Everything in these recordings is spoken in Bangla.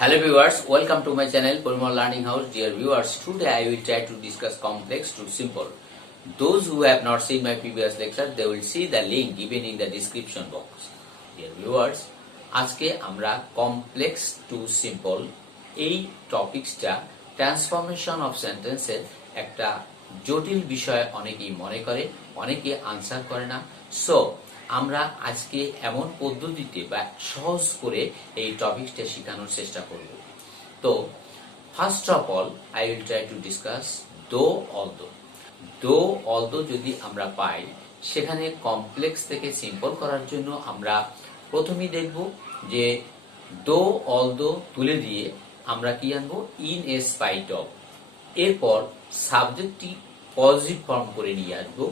Hello viewers, welcome to my channel Porimal Learning House. Dear viewers, today I will try to discuss complex to simple. Those who have not seen my previous lecture, they will see the link given in the description box. Dear viewers, আজকে আমরা complex to simple এই টপিকসটা ট্রান্সফরমেশন অফ সেন্টেন্সের একটা জটিল বিষয় অনেকেই মনে করে, অনেকে আনসার করে না। সো আমরা আজকে এমন পদ্ধতিতে বা সহজ করে এই টপিকটা শেখানোর চেষ্টা করব। তো first of all I will try to discuss দো অলদো যদি আমরা পাই, সেখানে কমপ্লেক্স থেকে সিম্পল করার জন্য আমরা প্রথমেই দেখব যে দো অলদো তুলে দিয়ে আমরা কি আনবো, ইন এ স্পাইট অফ। এরপর সাবজেক্টটি পজিটিভ ফর্ম করে নিয়ে আসবো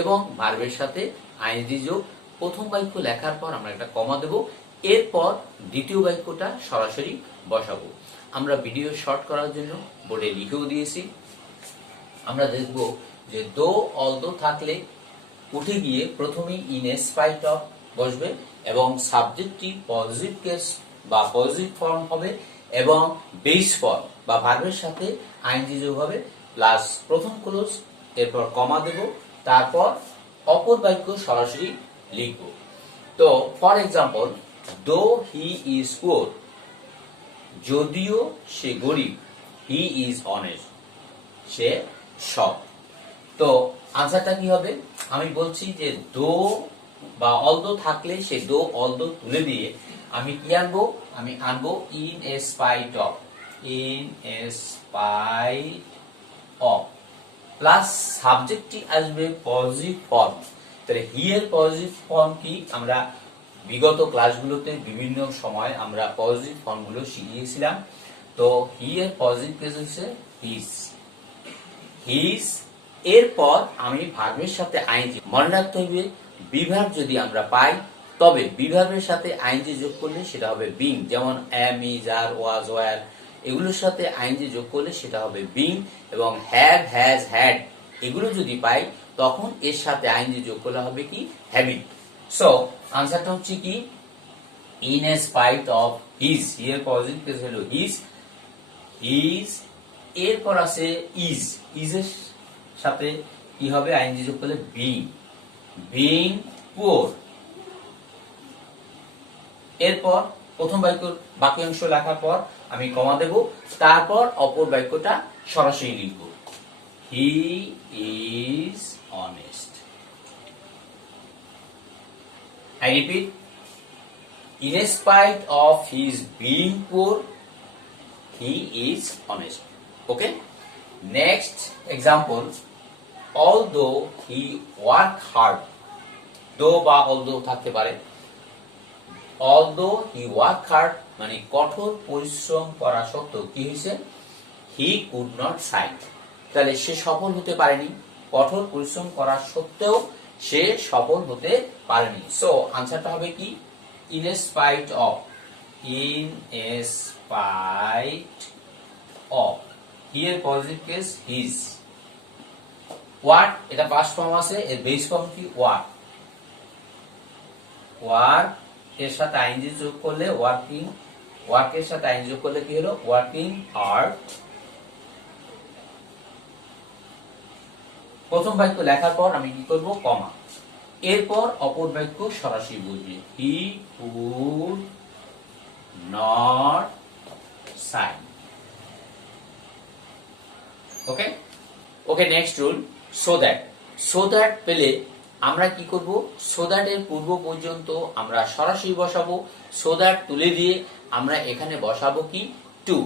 এবং ভার্বের সাথে আইএনজি যোগ। প্রথম বাক্য লেখার পর আমরা একটা কমা দেব, এরপর দ্বিতীয় বাক্যটা সরাসরি বসাবো। আমরা ভিডিও শর্ট করার জন্য বোর্ডে লিখেও দিয়েছি। আমরা দেখব যে দো অলদো থাকলে উঠে গিয়ে প্রথমেই ইন এ স্পাইট অফ বসবে এবং সাবজেক্টটি পজিটিভ কেস বা পজিটিভ ফর্ম হবে এবং বেস ফর্ম বা ভার্বের সাথে আইএনজি যোগ হবে, প্লাস প্রথম ক্লোজ, এরপর কমা দেব, তারপর অপর বাক্য সরাসরি লিখব। তো ফর এক্সাম্পল, দো হি ইজ পুয়ার, যদিও সে গরিব, হি ইজ অনেস্ট, সে সৎ। তো আনসারটা কি হবে, আমি বলছি যে দো বা অলদো থাকলে সে দো অলদো তুলে দিয়ে আমি কি আনবো, আমি আনবো in a spite of, plus সাবজেক্টটি আসবে পজিটিভ ফর্ম। তাহলে হি এর পজিটিভ ফর্ম কি, আমরা বিগত ক্লাসগুলোতে বিভিন্ন সময় আমরা পজিটিভ ফর্মগুলো শিখিয়েছিলাম। তো হি এর পজিটিভ কেস হচ্ছে হিজ। এরপর আমি ভার্বের সাথে আইএনজি, মনে রাখতে হবে বিভার্ব যদি আমরা পাই তবে বিভার্বের সাথে আইএনজি যোগ করলে সেটা হবে বিং, যেমন am, is, are, was, were, এগুলোর সাথে আইএনজি যোগ করলে সেটা হবে বিং। এবং হ্যাভ, হ্যাজ, হ্যাড এগুলো যদি পাই তখন এর সাথে আইএনজি যোগ করলে হবে কি, হ্যাবিট। সো আনসারটা হচ্ছে কি, in a spite of his, এর পজিটিভ কেস হলো হিজ। এরপর আছে ইজ, ইজের সাথে কি হবে, আইএনজি যোগ করলে বিং পুয়ার। এরপর প্রথম বাক্যাংশ লেখার পর আমি কমা দেব, তারপর অপর বাক্যটা সরাসরি লিখব, he is honest. I repeat, in spite of his being poor, he is honest. Okay? Next example, although he worked hard, though বা although থাকতে পারে, although he worked hard মানে কঠোর পরিশ্রম করা সত্ত্বেও কি হয়েছে, he could not succeed। তাহলে সে সফল হতে পারেনি, কঠোর পরিশ্রম করা সত্ত্বেও সে সফল হতে পারেনি। সো আনসারটা হবে কি, in a spite of, here positive case his. Work, এটা পাস্ট ফর্ম আছে, এর বেস ফর্ম কি, ওয়ার্ক এর সাথে আইএনজি যোগ করলে ওয়ার্কিং, ওয়ার্কের সাথে আইএনজি যোগ করলে কি হলো, ওয়ার্কিং হার্ড। প্রথম বাক্য লেখার পর আমি কি করব, কমা, এরপর অপর বাক্য সরাসরি বলবি, he could not sign. Okay okay next rule, so that পেলে আমরা কি করব, সো দ্যাট এর পূর্ব পর্যন্ত আমরা সরাসরি বসাবো, সো দ্যাট তুলে দিয়ে আমরা এখানে বসাবো কি, টু।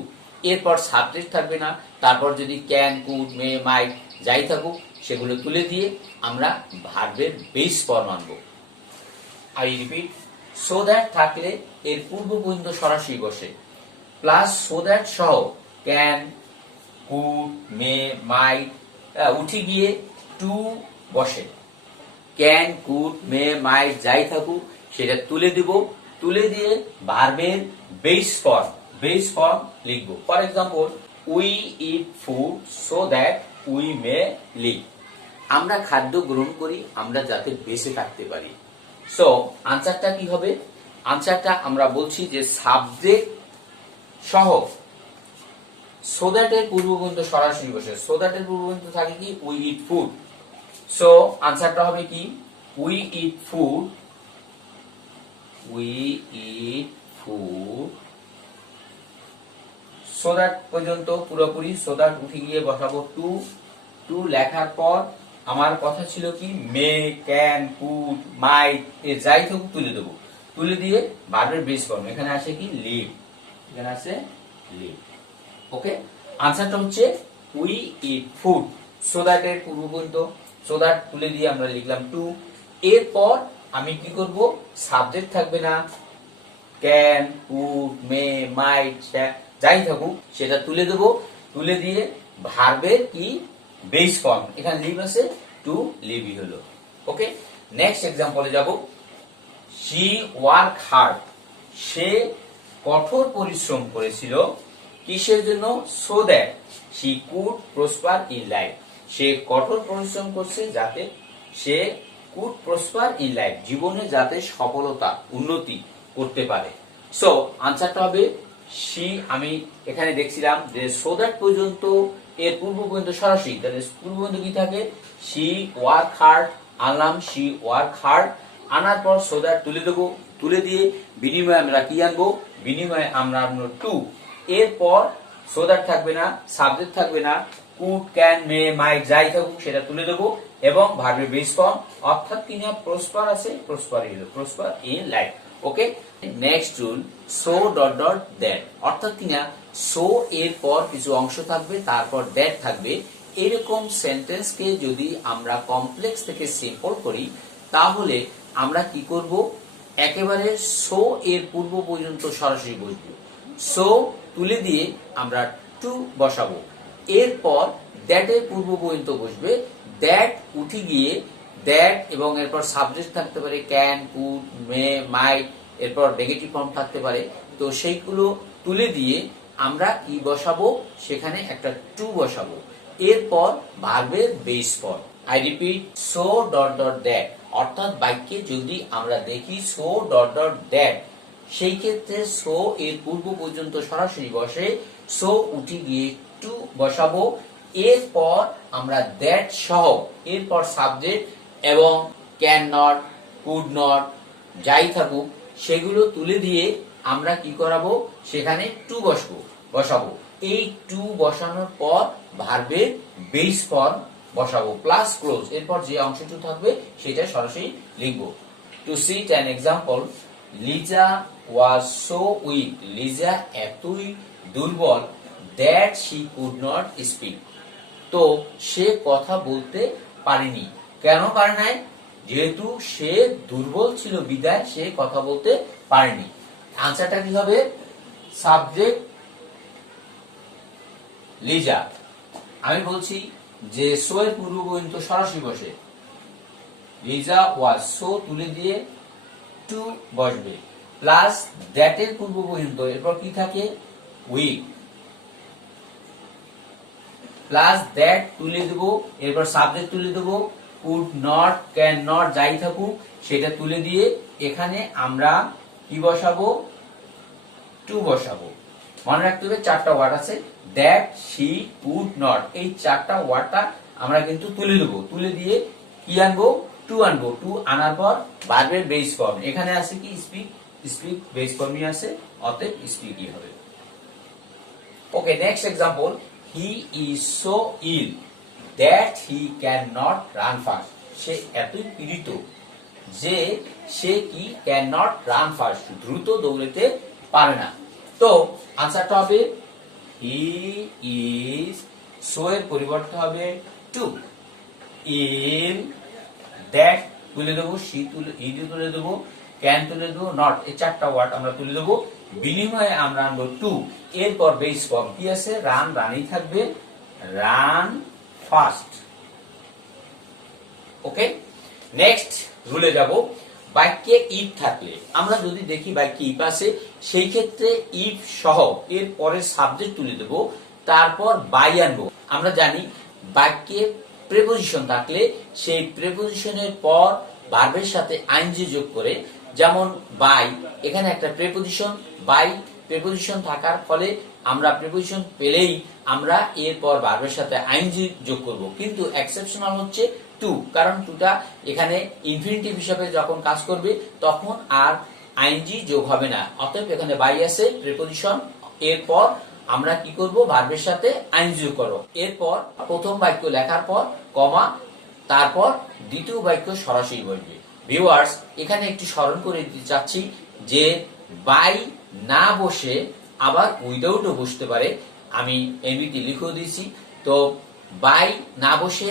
এরপর সাবজেক্ট থাকবে না, তারপর যদি ক্যান, কুড, মে, মাইট যাই থাকুক সেগুলো তুলে দিয়ে আমরা ভার্বের বেস ফর্ম আনবো। আই রিপিট, সো দ্যাট থাকলে এর পূর্ব পর্যন্ত সরাসরি বসে, প্লাস সো দ্যাট সহ ক্যান, কুড, মে, মাইট উঠে গিয়ে টু বসে। ক্যান, কুড, মে, মাইট যাই থাকুক সেটা তুলে দিব, তুলে দিয়ে ভার্বের বেস ফর্ম লিখবো। For example, we eat food so that we may live, আমরা খাদ্য গ্রহণ করি আমরা যাতে বেঁচে থাকতে পারি। সো আনসারটা কি হবে, আনসারটা আমরা বলছি যে সাবজেক্ট সহ সো দ্যাট এর পূর্ববন্ত সরাসরি বসে, সো দ্যাট এর পূর্ববন্ত থাকে কি উই ইট ফুড। সো আনসারটা হবে কি we eat food, we eat food so that পর্যন্ত পুরোপুরি, সো দ্যাট উঠে গিয়ে বসাবো টু, টু লেখার পর আমার কথা ছিল কি মে, ক্যান, কুড, মাইট এ যাই থাকুক তুলে দেবো, তুলে দিয়ে ভার্বের বেস ফর্ম এখানে আসে কি লিভ, এখানে আসে লিভ। ওকে, আনসারটা হচ্ছে we eat food so that এর পূর্ব পর্যন্ত, সো দ্যাট তুলে দিয়ে আমরা লিখলাম টু। এরপর আমি কি করব, সাবজেক্ট থাকবে না, ক্যান, কুড, মে, মাইট যাই থাকুক সেটা তুলে দেব, তুলে দিয়ে ভার্বের কি বেস ফর্ম এখানে লিভ আছে, টু লিভই হলো। ওকে, নেক্সট এক্সাম্পলে যাব। শি ওয়ার্ক হার্ড, সে কঠোর পরিশ্রম করেছিল কিসের জন্য, so that she could prosper in life, সে কঠোর পরিশ্রম করছে যাতে সে কুড প্রসপার ইন লাইফ, জীবনে যাতে সফলতা উন্নতি করতে পারে। সো আনসারটা হবে শি, আমি এখানে দেখছিলাম যে সো দ্যাট পর্যন্ত এর পূর্ব পর্যন্ত সরাসরি, তাহলে পূর্ব পর্যন্ত কি থাকে শি ওয়ার্ক হার্ড, আনলাম শি ওয়ার্ক হার্ড, আনার পর সো দ্যাট তুলে দেবো, তুলে দিয়ে বিনিময়ে আমরা কি আনবো, বিনিময়ে আমরা আনবো টু। এরপর সো দ্যাট থাকবে না, সাবজেক্ট থাকবে না, কুড, ক্যান, মে, মাইট যাই থাকুক সেটা তুলে দেবো এবং ভার্বের বেস ফর্ম অর্থাৎ কি না প্রসপার আছে, প্রসপার হলো prosper in life. Okay, next rule so dot dot that, অর্থাৎ কি না সো এর পর কিছু অংশ থাকবে তারপর দ্যাট থাকবে। এরকম সেন্টেন্সকে যদি আমরা কমপ্লেক্স থেকে সিম্পল করি তাহলে আমরা কি করব, একেবারে সো এর পূর্ব পর্যন্ত সরাসরি বসবো, সো তুলে দিয়ে আমরা টু বসাবো, এরপর দ্যাট এর পূর্ব পর্যন্ত বসবে, দ্যাট উঠে গিয়ে দ্যাট এবং এরপর সাবজেক্ট থাকতে পারে ক্যান, কুড, মে, মাইট, এরপর নেগেটিভ ফর্ম থাকতে পারে, তো সেইগুলো তুলে দিয়ে আমরা কি বসাবো, সেখানে একটা টু বসাবো, এরপর ভার্বের base form. I repeat, so dot dot that, অর্থাৎ বাক্যে যদি আমরা দেখি সো ডট ডট দ্যাট, সেই ক্ষেত্রে সো এর পূর্ব পর্যন্ত সরাসরি বসে, সো উঠে গিয়ে টু বসাবো, এরপর আমরা দ্যাট সহ এরপর সাবজেক্ট এবং ক্যান নট, কুড নট যাই থাকুক সেগুলো তুলে দিয়ে আমরা কি করাবো, সেখানে টু বসাবো। এই টু বসানোর পর ভার্বের বেস ফর্ম বসাবো প্লাস ক্লোজ, এরপর যে অংশটুকু থাকবে সেটা সরাসরি লিখবো। To cite an example, Liza was so weak, Liza এতই দুর্বল that she could not speak, তো সে কথা বলতে পারেনি। কেন পারে নাই, যেহেতু সে দুর্বল ছিল বিদায় সে কথা বলতে পারেনি। আনসারটা কি হবে, সাবজেক্ট লিজা, আমি বলছি যে সো এর পূর্ব পর্যন্ত সরাসরি বসে, লিজা ওয়াজ সো তুলে দিয়ে টু বসবে, প্লাস দ্যাট এর পূর্ব পর্যন্ত এরপর কি থাকে উইক, প্লাস দ্যাট তুলে দেবো, এরপর সাবজেক্ট তুলে দেবো, কুড নট, ক্যান নট যাই থাকুক সেটা তুলে দিয়ে এখানে আমরা কি বসাবো, টু বসাবো। মনে রাখতে হবে চারটা ওয়ার্ড আছে, দ্যাট, শি, কুড নট, এই চারটা ওয়ার্ডটা আমরা কিন্তু তুলে দেবো, তুলে দিয়ে কি আনবো, টু আনবো, টু আনার পর ভার্বের বেস ফর্ম এখানে আছে কি স্পিক, স্পিক বেস ফর্মই আছে, অতএব স্পিকই হবে। Okay, next example, he is so ill that he can not run fast, সে এতই পীড়িত যে সে কি ক্যান নট রান ফাস্ট, দ্রুত দৌড়াতে পারে না। তো আনসারটা হবে হি ইজ, সো এর পরিবর্তে হবে টু, ইল দ্যাট তুলে দেবো, শি তুলে, হি তুলে দেবো, ক্যান তুলে দেবো, নট, এই চারটা ওয়ার্ড আমরা তুলে দেবো, বিনিময়ে আমরা আনবো টু, এরপর বেস ফর্ম কি আছে, রান, রানই থাকবে, রান ফাস্ট। ওকে, নেক্সট রুলে যাব। বাক্যে ইফ থাকলে আমরা যদি দেখি বাক্যে ইফ আছে, সেই ক্ষেত্রে ইফ সহ এর পরে সাবজেক্ট তুলে দেব, তারপর বাই আনবো। আমরা জানি বাক্যে প্রেপোজিশন থাকলে সেই প্রেপোজিশনের পর ভার্বের সাথে আইএনজি যোগ করে, যেমন বাই, এখানে একটা প্রেপোজিশন বাই প্রিপোজিশন থাকার ফলে আমরা প্রিপোজিশন পেলেই আমরা এরপর ভার্বের সাথে আইএনজি যোগ করব, কিন্তু এক্সেপশনাল হচ্ছে টু, কারণ টুটা এখানে ইনফিনিটিভ হিসাবে যখন কাজ করবে তখন আর আইএনজি যোগ হবে না। অতএব এখানে বাই আছে প্রিপোজিশন, এরপর আমরা কি করব, ভার্বের সাথে আইএনজি যোগ করব। এরপর প্রথম বাক্য লেখার পর কমা, তারপর দ্বিতীয় বাক্য সরাসরি বসবে। ভিউয়ার্স, এখানে একটি স্মরণ করে দিতে চাচ্ছি যে বাই না বসে আবার উইদাউটও বসতে পারে। আমি এমনিতে লিখেও দিয়েছি। তো বাই না বসে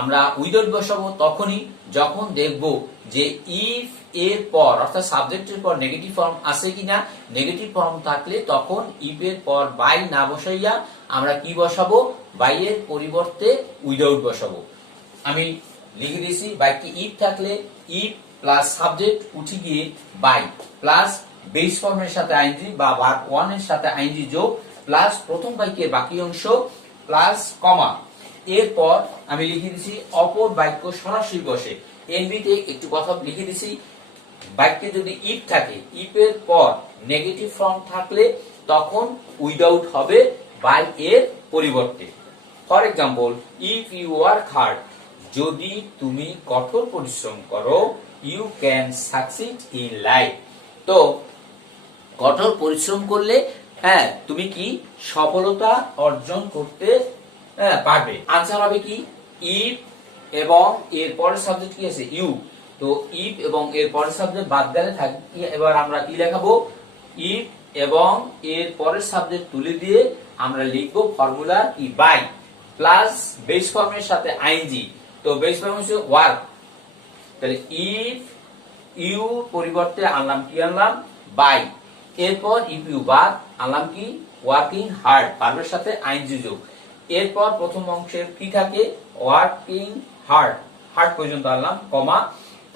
আমরা উইদাউট বসাবো তখনই যখন দেখব যে ইফ এর পর অর্থাৎ সাবজেক্টের পর নেগেটিভ ফর্ম আছে কিনা। নেগেটিভ ফর্ম থাকলে তখন ইফ এর পর বাই না বসাইয়া আমরা কি বসাবো, বাই এর পরিবর্তে উইদাউট বসাবো। আমি লিখে দিয়েছি, বাক্যে ইফ থাকলে ইফ প্লাস সাবজেক্ট উঠে গিয়ে বাই প্লাস বেস ফর্মের সাথে আইএনজি বা ভার্ব ওয়ান এর সাথে আইএনজি যোগ প্লাস প্রথম বাক্যের বাকি অংশ প্লাস কমা। এরপর আমি লিখে দিছি অপর বাক্য সরাসরি বসে। এনবিতে একটু কথা লিখে দিছি, বাক্যে যদি ইফ থাকে, ইফ এর পর নেগেটিভ ফর্ম থাকলে তখন উইদাউট হবে বাই এর পরিবর্তে। For example, if you work hard, যদি তুমি কঠোর পরিশ্রম করো, you can succeed in life. তো কঠোর পরিশ্রম করলে তুমি কি সফলতা অর্জন করতে পারবে। আনসার হবে কি ইফ এবং এর পরের সাবজেক্ট কি আছে ইউ। তো ইফ এবং এর পরের সাবজেক্ট বাদ গেলে থাকে, এবার আমরা কি লেখাবো, ইফ এবং এর পরের সাবজেক্ট তুলে দিয়ে আমরা লিখবো ফর্মুলা কি বাই প্লাস বেস ফর্মের সাথে আইএনজি। তো বেস ফর্ম হচ্ছে ওয়ার্ক, তাহলে ইফ ইউ পরিবর্তে আনলাম কি, আনলাম বাই। এরপর ইফ ইউ বাদ আনলাম কি ওয়ার্কিং হার্ড, ভার্বের সাথে আইএনজি যোগ। এরপর প্রথম অংশের কি থাকে ওয়ার্কিং হার্ড, হার্ড পর্যন্ত আনলাম কমা,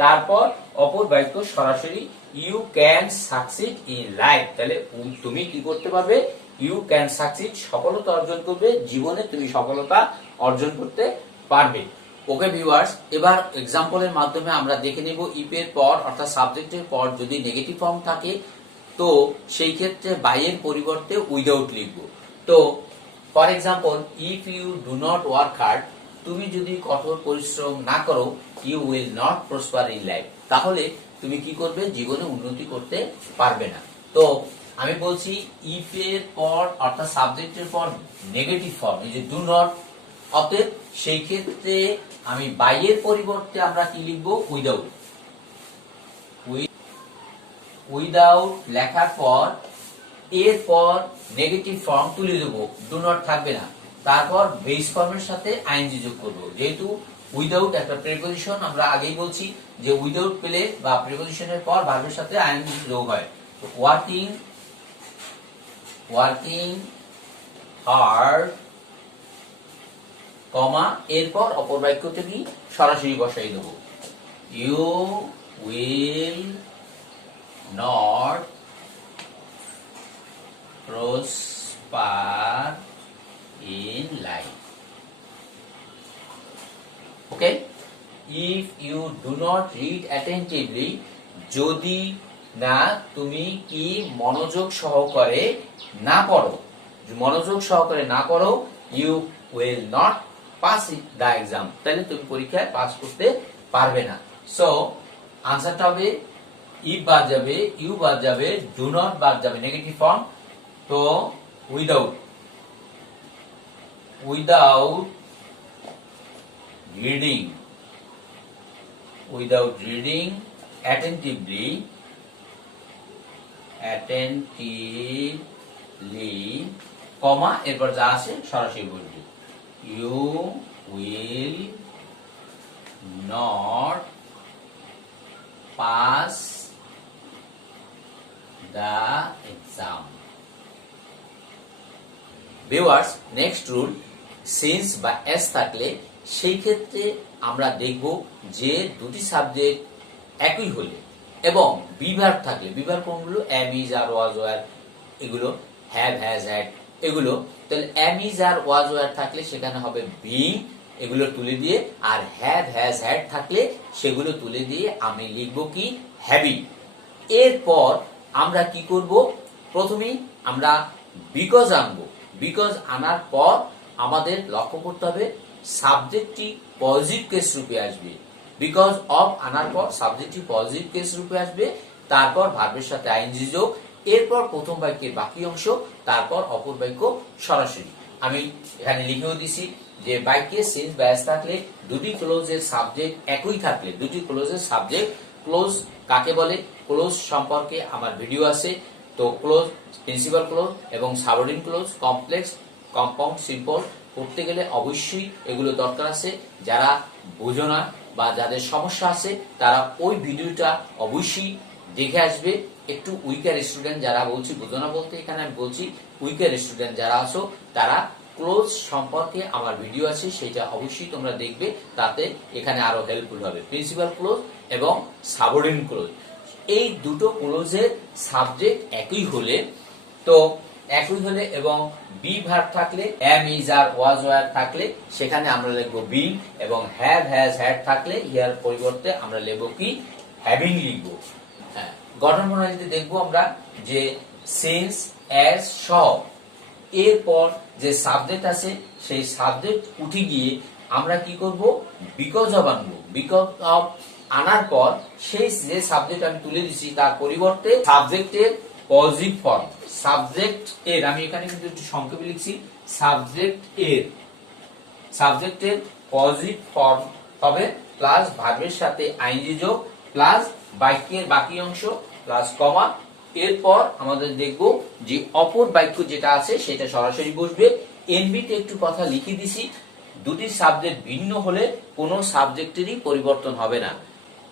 তারপর অপর বাক্য সরাসরি you can succeed in life. তাহলে তুমি কি করতে পারবে, ইউ ক্যান সাকসিড সফলতা অর্জন করবে, জীবনে তুমি সফলতা অর্জন করতে পারবে। ওকে ভিউয়ার্স, এবার এক্সাম্পলের মাধ্যমে আমরা দেখে নেব ইফ এর পর অর্থাৎ সাবজেক্টের পর যদি নেগেটিভ ফর্ম থাকে তো সেই ক্ষেত্রে বাই এর পরিবর্তে উইদাউট লিখব। তো for example, if you do not work hard, তুমি যদি কঠোর পরিশ্রম না করো, you will not prosper in life, তাহলে তুমি কি করবে, জীবনে উন্নতি করতে পারবে না। তো আমি বলছি ইফ এর পর অর্থাৎ সাবজেক্টের পর নেগেটিভ ফর্ম এই যে ডু নট, অতএব সেই ক্ষেত্রে আমি বাই এর পরিবর্তে আমরা কি লিখবো, উইদাউট। উইদাউট লেখার পর এরপর নেগেটিভ ফর্ম তুলে দেবো, ডু নট থাকবে না, তারপর বেস ফর্মের সাথে আইএনজি যোগ করবো। যেহেতু উইদাউট একটা প্রিপোজিশন, আমরা আগেই বলছি যে উইদাউট পেলে বা প্রিপোজিশনের পর ভার্বের সাথে আইএনজি যোগ হয়। ওয়ার্কিং হার্ড কমা, এরপর অপর বাক্যতে কি সরাসরি বসাই দেবো, you will not prosper in life. Okay, if you do not read attentively, যদি না তুমি কি মনোযোগ সহকারে না পড়ো, মনোযোগ সহকারে না পড়ো, you will not pass the exam, তাহলে তুমি পরীক্ষায় পাস করতে পারবে না। সো আনসারটা হবে ইফ বাদ যাবে, ইউ বাদ যাবে, ডু নট বাদ যাবে নেগেটিভ ফর্ম। তো উইদাউট রিডিং attentively কমা, এরপর যা আছে সরাসরি বলবি, you will not pass the exam. Viewers, next rule, since বা এস থাকলে সেই ক্ষেত্রে আমরা দেখব যে দুটি সাবজেক্ট একই হলে এবং বিভার থাকলে, বিভার কোনগুলো, am is are was were, এগুলো হ্যাভ হ্যাজ হ্যাড এগুলো, তাহলে am is are was were থাকলে সেখানে হবে বিং, এগুলো তুলে দিয়ে, আর হ্যাভ হ্যাজ হ্যাড থাকলে সেগুলো তুলে দিয়ে আমি লিখব কি হ্যাভিং। এরপর আমরা কি করব, প্রথমেই আমরা বিকজ আনবো। বিকজ আনার পর আমাদের লক্ষ্য করতে হবে সাবজেক্টটি পজিটিভ কেস রূপে আসবে। বিকজ অফ আনার পর সাবজেক্টটি পজিটিভ কেস রূপে আসবে, তারপর ভার্বের সাথে আইএনজি যোগ, এরপর প্রথম বাক্যের বাকি অংশ, তারপর অপর বাক্য সরাসরি। আমি এখানে লিখেও দিছি যে বাক্যে সিন্স ব্যাস থাকলে, দুটি ক্লোজের সাবজেক্ট একই থাকলে, দুটি ক্লোজের সাবজেক্ট ক্লোজ কাকে বলে, ক্লোজ সম্পর্কে আমার ভিডিও আছে। তো ক্লোজ, প্রিন্সিপাল ক্লোজ এবং subordinate clause, complex, compound, simple করতে গেলে অবশ্যই এগুলো দরকার আছে। যারা বোঝো না বা যাদের সমস্যা আছে তারা ওই ভিডিওটা অবশ্যই দেখে আসবে। একটু উইকার স্টুডেন্ট যারা, বলছি বোঝো না বলতে এখানে আমি বলছি উইকার স্টুডেন্ট যারা আছো, তারা ক্লোজ সম্পর্কে আমার ভিডিও আছে, সেটা অবশ্যই তোমরা দেখবে, তাতে এখানে আরো হেল্পফুল হবে। প্রিন্সিপাল ক্লোজ এবং সাবঅর্ডিনেট ক্লোজ, এই দুটো ক্লোজের সাবজেক্ট একই হলে, তো একই হলে এবং বি ভার্ব থাকলে, am, is, are, was, were থাকলে সেখানে আমরা লিখবো বিং, এবং হ্যাভ, হ্যাজ, হ্যাড থাকলে ইহার পরিবর্তে আমরা লিখবো কি, হ্যাভিং লিখবো। হ্যাঁ, গঠন প্রণালীতে দেখবো আমরা যে সিন্স, অ্যাজ সহ এরপর যে সাবজেক্ট আছে সেই সাবজেক্ট উঠে গিয়ে আমরা কি করব, বিকজ অফ আনবো। বিকজ অফ আনার পর সেই যে সাবজেক্ট আমি তুলে দিচ্ছি তার পরিবর্তে সাবজেক্টের পজিটিভ ফর্ম, সাবজেক্ট এর, আমি এখানে কিন্তু একটু সংক্ষেপে লিখছি, সাবজেক্টের পজিটিভ ফর্ম হবে প্লাস ভার্বের সাথে আইএনজি যোগ প্লাস বাক্যের বাকি অংশ প্লাস কমা। এরপর আমাদের দেখব যে অপর বাক্য যেটা আছে সেটা সরাসরি বসবে। এনবিতে একটু কথা লিখে দিছি, দুটি সাবজেক্ট ভিন্ন হলে কোনো সাবজেক্টেরই পরিবর্তন হবে না।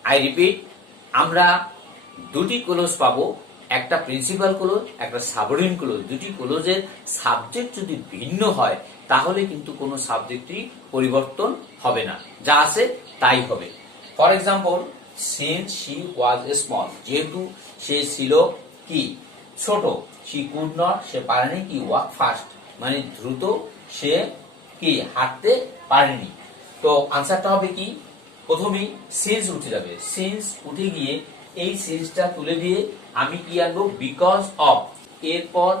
আই রিপিট, আমরা দুটি ক্লোজ পাবো, একটা প্রিন্সিপাল ক্লোজ, একটা সাবঅর্ডিনেট ক্লোজ। দুটি ক্লোজের সাবজেক্ট যদি ভিন্ন হয় তাহলে কিন্তু কোনো সাবজেক্টই পরিবর্তন হবে না, যা আছে তাই হবে। For example, since she was small, যেহেতু সে ছিল কি, ছোট, শি কুড নট, সে পারেনি কি, ওয়াক ফাস্ট, মানে দ্রুত সে কি, হাঁটতে পারেনি। তো আনসারটা হবে কি, প্রথমেই সিন্স উঠে যাবে, সিন্স উঠে গিয়ে এই সিন্সটা তুলে দিয়ে আমি কি আনবো, বিকজ অফ, এরপর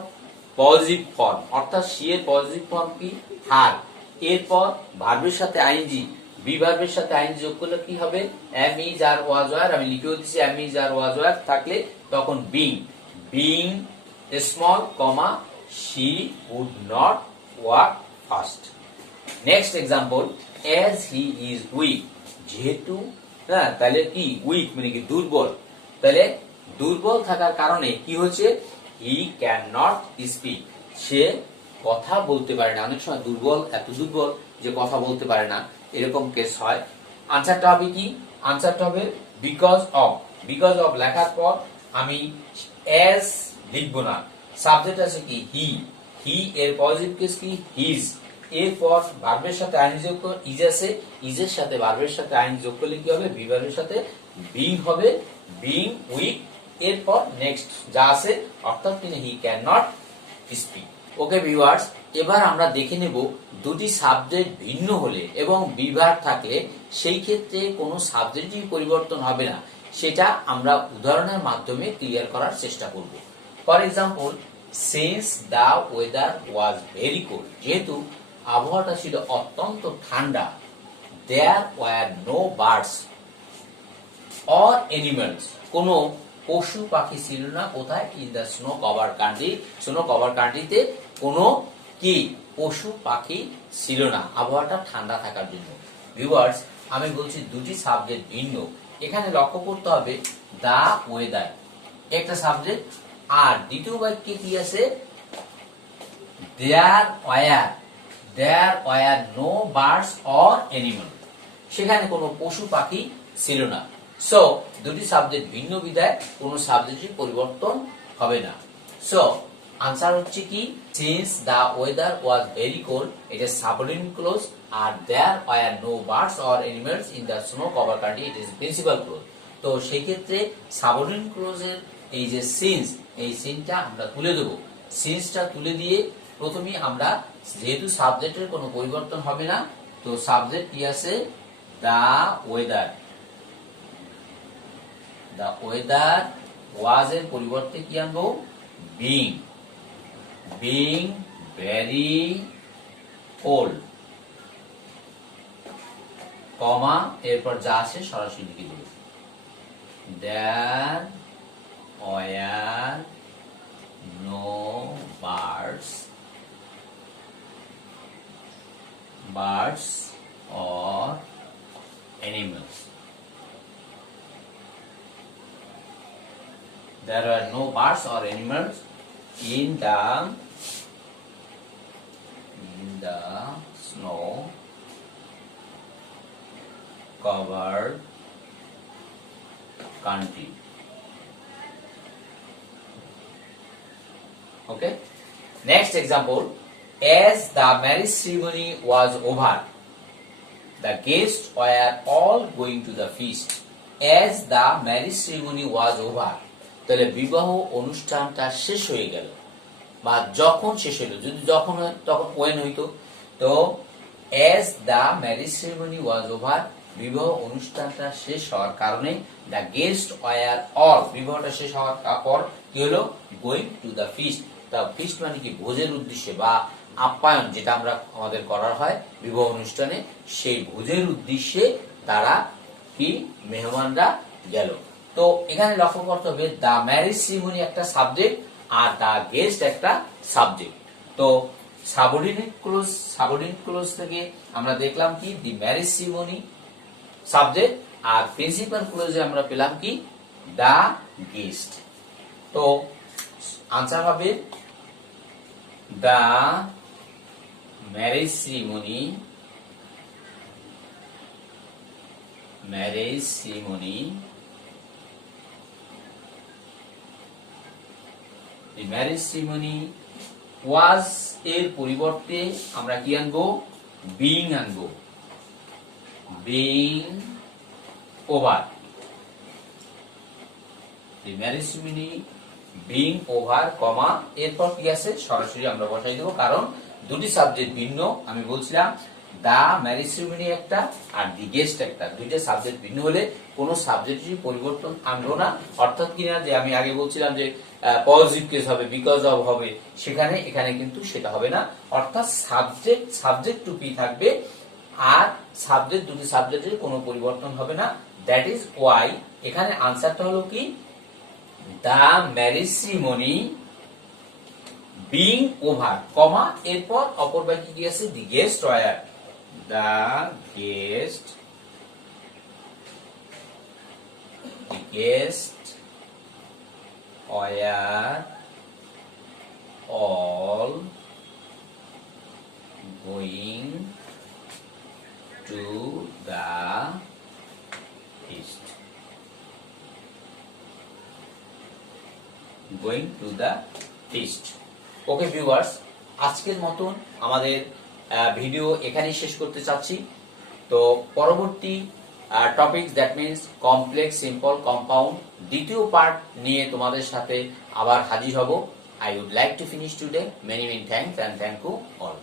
পজিটিভ ফর্ম, অর্থাৎ সি এর পজিটিভ ফর্ম কি, হার, এরপর ভার্বের সাথে আইএনজি, বি ভার্বের সাথে আইএনজি যোগ করলে কি হবে, am, is, are, was, were, আমি লিখেও দিচ্ছি am, is, are, was, were থাকলে তখন being, being small comma she would not walk fast. Next example, as he is weak, যেহেতু, হ্যাঁ তাহলে কি, উইক মানে কি, দুর্বল, তাহলে দুর্বল থাকার কারণে কি হচ্ছে, হি ক্যান নট স্পিক, সে কথা বলতে পারে না। অনেক সময় দুর্বল, এত দুর্বল যে কথা বলতে পারে না, এরকম কেস হয়। আনসারটা হবে কি, আনসারটা হবে বিকজ অফ। বিকজ অফ লেখার পর আমি এজ লিখবো না, সাবজেক্ট আছে কি, হি, হি এর পজিটিভ কেস কি, হিজ, এরপর ভার্বের সাথে আইএনজি যোগ করে, ইজ আছে, ইজের সাথে ভার্বের সাথে আইএনজি যোগ করলে কি হবে, বি ভার্বের সাথে বিং হবে, বিং উইক, এরপর নেক্সট যা আছে, অর্থাৎ তিনি হি can not speak. Okay viewers, এবার আমরা দেখে নেব দুটি সাবজেক্ট ভিন্ন হলে এবং বিভাগ থাকলে সেই ক্ষেত্রে কোনো সাবজেক্টই পরিবর্তন হবে না, সেটা আমরা উদাহরণের মাধ্যমে ক্লিয়ার করার চেষ্টা করব। For example, since the weather was very cold, যেহেতু আবহাওয়াটা ছিল অত্যন্ত ঠান্ডা, there were no birds or animals, কোনো পশু পাখি ছিল না, কোথায়, in the snow cover country, snow cover কান্ট্রিতে কোনো কি, পশু পাখি ছিল না, আবহাওয়াটা ঠান্ডা থাকার জন্য। ভিউয়ার্স, আমি বলছি দুটি সাবজেক্ট ভিন্ন, এখানে লক্ষ্য করতে হবে দা ওয়েদার একটা সাবজেক্ট, আর দ্বিতীয় বাক্যে কি আছে, there were no birds or animal, সেখানে কোনো পশু পাখি ছিল না। সো দুটি সাবজেক্ট ভিন্ন বিধায় কোনো সাবজেক্টের পরিবর্তন হবে না। সো আনসার হচ্ছে কি, since the weather was very cold, এটা সাবঅর্ডিনেট ক্লোজ, আর there were no birds or animals in the snow cover country, it is principal clause. তো সেই ক্ষেত্রে সাবঅর্ডিনেট ক্লোজের এই যে সিন্স, এই সিনটা আমরা তুলে দেব। সিন্সটা তুলে দিয়ে প্রথমেই আমরা, যেহেতু সাবজেক্টের কোনো পরিবর্তন হবে না, তো সাবজেক্ট কি আছে, দা ওয়েদার, দা ওয়েদার ওয়াজ এর পরিবর্তে কি আনবো, being, being very old, comma এরপর যা আসে সরাসরি লিখে দেবে। There were no birds or animals. There were no birds or animals in the snow covered country. Okay. Next example. As the marriage ceremony was over, the guests were all going to the feast. As the marriage ceremony was over, তাহলে বিবাহ অনুষ্ঠানটা শেষ হয়ে গেল, বা যখন শেষ হইল, যদি যখন হয় তখন when হইতো। তো as the marriage ceremony was over, বিবাহ অনুষ্ঠানটা শেষ হওয়ার কারণে the guests were all, বিবাহটা শেষ হওয়ার পর কি হলো, going to the feast। তা ফিস্ট মানে কি, ভোজের উদ্দেশ্যে বা আপ্যায়ন, যেটা আমরা আমাদের করার হয় বিবাহ অনুষ্ঠানে, সেই ভোজের উদ্দেশ্যে তারা কি মেহমানরা গেল। তো এখানে লক্ষ্য করতে হবে দা ম্যারেজ সিরিমনি একটা সাবজেক্ট আর দা গেস্ট একটা সাবজেক্ট। তো সাবঅর্ডিনেট ক্লোজ থেকে আমরা দেখলাম কি দি ম্যারেজ সিরিমনি সাবজেক্ট, আর প্রিন্সিপাল ক্লোজে আমরা পেলাম কি দা গেস্ট। তো আনসার হবে দা marriage ceremony the marriage ceremony was এর পরিবর্তে আমরা কি আনবো, being আনবো, being over। the marriage ceremony being over, কমা এরপর কি আছে সরাসরি আমরা বসাই দেব, কারণ দুটি সাবজেক্ট ভিন্ন। আমি বলছিলাম দা ম্যারেজ সেরিমনি একটা আর দি গেস্ট একটা, দুইটা সাবজেক্ট ভিন্ন হলে কোনো সাবজেক্টেরই পরিবর্তন আনবো না। অর্থাৎ কিনা যে আমি আগে বলছিলাম যে পজিটিভ কেস হবে, বিকজ অফ হবে, এখানে কিন্তু সেটা হবে না। অর্থাৎ সাবজেক্ট টু বি থাকবে, আর দুটি সাবজেক্টের কোনো পরিবর্তন হবে না। দ্যাট ইজ ওয়াই এখানে আনসারটা হলো কি দা ম্যারেজ সেরিমনি being over, কমা এরপর অপর বাক্যে কি আছে, the guest were, the guest were all going to the feast. Okay viewers, আজকের মতন আমাদের ভিডিও এখানেই শেষ করতে চাচ্ছি। তো পরবর্তী topics that means complex, simple, compound দ্বিতীয় পার্ট নিয়ে তোমাদের সাথে আবার হাজির হব। I would like to finish today. Many thanks and thank you all.